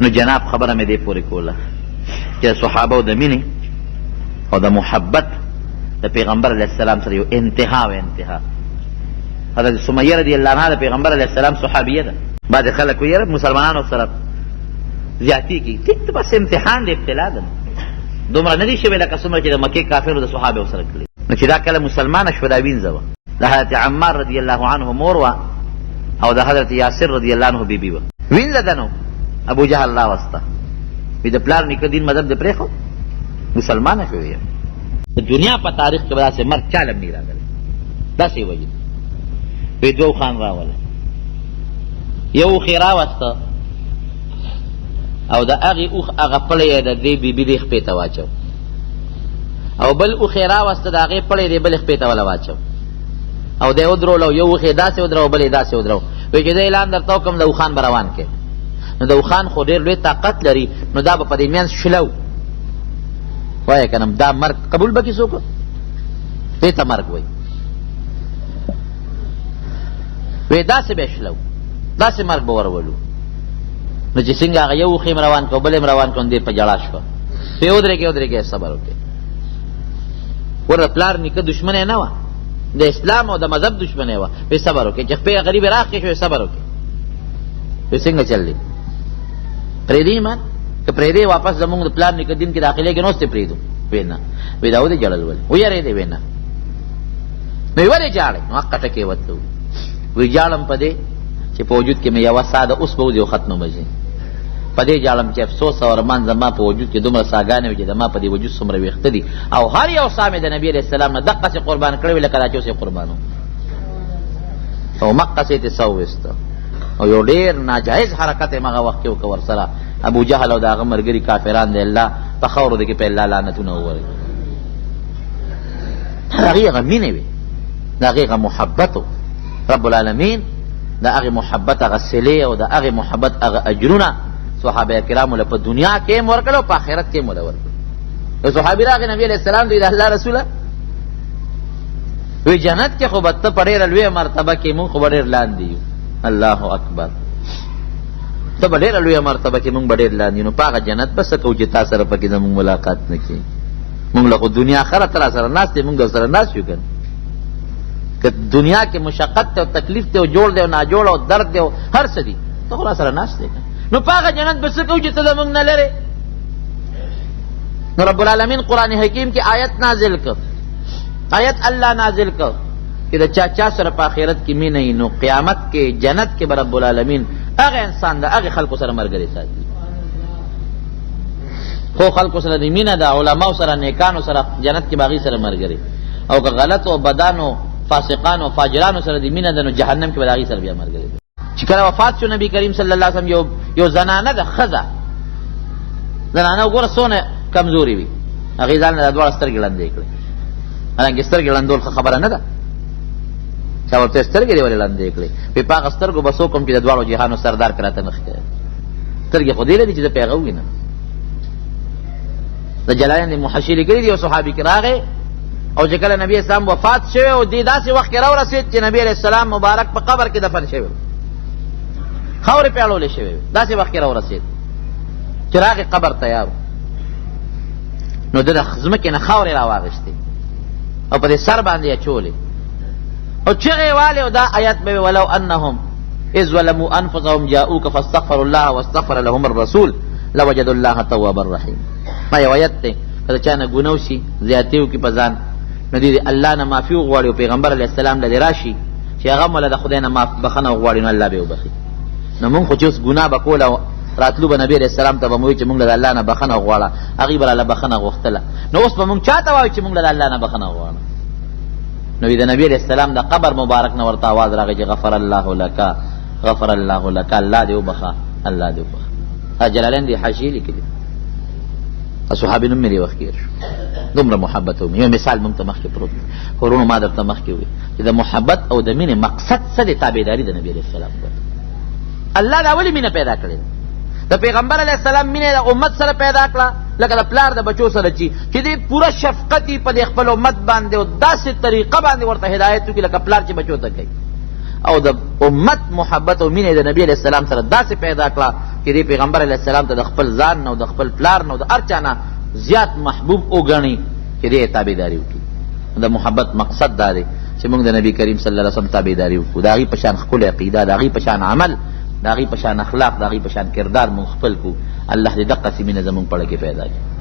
نو جناب خبره مې دې پورې کوله چې د صحابو د مینې او د محبت د پیغمبر علیه السلام سره یو انتها و انتها. حضرت سمیه رضی الله عنها د پیغمبر علیه السلام صحابیه ده. بعضې خلک وایي یاره مسلمانانو سره زیاتي کوي. ټیک ته بس امتحان دی، ابتلا ده، دومره نه دي شوی لکه څومره چې د مکې کافرو د صحابو سره کړي. نو چې دا کله مسلمانه شوه دا وینځه وه، د حضرت عمار رضی الله عنه مور وه او د حضرت یاسر رضی الله عنه بیبي وه. وینځه ده نو ابو جهل راوسته، وی د پلار نیکه دین مذهب د پرېښود، مسلمانه شوې یم. د دنیا په تاریخ کې به داسې مرګ چاله هم نه راغلی، داسې وجه وی دوه اوښان راوله، یو اوښ یې راوسته او د هغې اوښ هغه پړی یې د دې بیبي دې خپې ته واچو، او بل اوښ یې راوسته د هغې پړی دې بلې خپې ته وله واچو، او دی ودرولو، یو اوښ یې داسې ودرو بل یې داسې ودرو. وی چې زه اعلان درته وکړم د اوښان به روان کړې. نو د اوښان خو ډېر لوی طاقت لري، نو دا به په دې منځ شلو وایه که نه، دا مرګ قبول به کړي څوک؟ دې ته مرګ وایي. وی داسې به شلو، داسې مرګ به ورولو. نو چې څنګه هغه یو اوښ یې روان کړو بل یې روان کړو، دې په ژړا شوه. وی ودرېږې ودرېږې صبر وکړې. ور د پلار نیکه دشمنه نه وه، د اسلام او د مذهب دشمنه وه. وی صبر وکړې، چې خپې غریب یې راخې شوې صبر وکړې. وی څنګه چل دی پرېږدي ایمان؟ که پرېږدی واپس زمونږ د پلار نیکه دین کې داخلېږي نو اوس دې پرېږدو. وی نه، وی دا ودې ژړل ولې؟ ویرېدې؟ وی نه. نو یې ولې ژاړئ؟ نو حق ټکې ورته وی ژاړم په دې چې په وجود کې مې یوه ساه ده اوس به ودې ختمه به ځي. په دې ژاړم چې افسوس او ارمان زما په وجود کې دومره ساګانې وي چې زما په دې وجود څومره ویښته دي، او هر یو ساه مې د نبي علیه السلام نه دقسې قربان کړی وي لکه دا چې اوس یې قربان وم، او مقسې ترې څه وویسته. او یو ډېر ناجایز حرکت یې هغه وخت کې وکړه ورسره. ابو جهل او د هغه ملګري کافران دی الله په خاورو دې کې په الله لعنتونه ووري. د هغې هغه مینې وې، د هغې هغه محبت و. رب العالمین د هغې محبت هغه صلې او د هغې محبت هغه اجرونه صحابه کرامو له په دنیا کې هم ورکړل او په آخرت کې هم وله ورکړل. یو صحابي راغی نبي علیه السلام دوی د الله رسوله وی جنت کې خو به ته په ډېره لویه مرتبه کې مونږ خو به ډېر لاندې یو. الله اکبر، ته به ډېره لویه مرتبه کې مونږ به ډېر لاندې. نو په هغه جنت به څه کوو چې تا سره پکې زمونږ ملاقات نه کړي؟ مونږ له خو دنیا خره ته را سره ناست دی، مونږ در سره ناست یو که نه. که دنیا کې مشقت دی او تکلیف دی او جوړ دی او ناجوړ او درد دی او هر څه دي، ته خو را سره ناست دی. نو په هغه جنت به څه کوو چې ته زمونږ نه لرې؟ نو رب العالمین قرآن حکیم کې آیت نازل کړ، آیت الله نازل کړ چې د چا چا سره په آخرت کې مینه وي نو قیامت کې جنت کې به رب العالمین هغه انسان د هغې خلکو سره ملګری ساتي. خو خلکو سره د مینه د علماو سره نیکانو سره جنت کې به هغې سره ملګری، او که غلطو او بدانو فاسقانو او فاجرانو سره د مینه ده نو جهنم کې به د هغې سره بیا ملګری. چې کله وفات شو نبی کریم صلی الله علیه وسلم یو زنانه ده، ښځه زنانه وګوره څونه کمزوري وي، هغې ځان نه دا دواړه سترګې لندې کړې. حالانکې سترګې لندول ښه خبره نه ده، چا ورته سترګې دې ولې لندې کړې؟ وی په هغه سترګو به څوک هم چې د دواړو جهانو سردار که راته نه ښکاري. سترګې خو دې لري چې زه پې هغه ووینم. د جلالین محشي لیکلي دي یو صحابي کې راغی او چې کله نبي اسلام وفات شوی او دې داسې وخت کې راورسېد چې نبي علیه السلام مبارک په قبر کې دفن شوی، خاورې پې اړولې شوې وې، داسې وخت کې راورسېد چې راغې قبر تیار و. نو ده د ځمکې نه خاورې راواغېستې او په دې سر باندې یې اچولې او چغې والې، او دا آیت به وي ولو انهم اذ ظلموا انفسهم جاءوک فاستغفروا الله واستغفر لهم الرسول لوجدوا الله توابا رحیم. ما یو آیت دی که د چا نه ګناه وشي زیاتې وکړي په ځان نو دې د الله نه معافي وغواړي او پیغمبر علیه السلام له دې راشي چې هغه هم له د خدای نه بخښنه وغواړي نو الله به یې وبخي. نو مونږ خو چې اوس ګناه به کوله او راتلو به نبي علیه السلام ته به مو وایي چې مونږ له د الله نه بخښنه وغواړه، هغې به راله بخښنه غوښتله. نو اوس به مونږ چا ته وایو چې مونږ له د الله نه بخښنه وغواړه؟ نو د نبي علیه السلام د قبر مبارک نه ورته آواز راغی چې غفر الله لک غفر الله لک، الله دې وبخه الله دې وبخه. جلالین دې حاشیې لیکلي، صحابي نوم مې دې وخت هېر شو، دومره محبت ومې. یو مثال مونږ ته مخکې پروت دی، خو ورونو ما درته مخکې وویل چې د محبت او د مینې مقصد څه دی؟ تابعداري د نبي علیه السلام ده. الله دا ولې مینه پیدا کړې ده؟ د پیغمبر علیه السلام مینه د امت سره پیدا کړه لکه د پلار د بچو سره چې دې پوره شفقت یې په دې خپل امت باندې او داسې طریقه باندې ورته هدایت وکړي لکه پلار چې بچو ته کوي. او د امت محبت او مینه د نبی علیہ السلام سره داسې پیدا کړه چې دې پیغمبر علیہ السلام ته د خپل ځان نه او د خپل پلار نه او د هر چا نه زیات محبوب وګڼي چې دې تابعداري وکړي. د محبت مقصد دا دی چې موږ د نبی کریم صلی الله علیه وسلم تابعداري وکړو، د هغې په شان ښکلې عقیده، د هغې په شان عمل، د هغې په شان اخلاق، د هغې په شان کردار موږ خپل کړو. الله دې دقسې مینه زموږ په زړه کې پیدا کړي.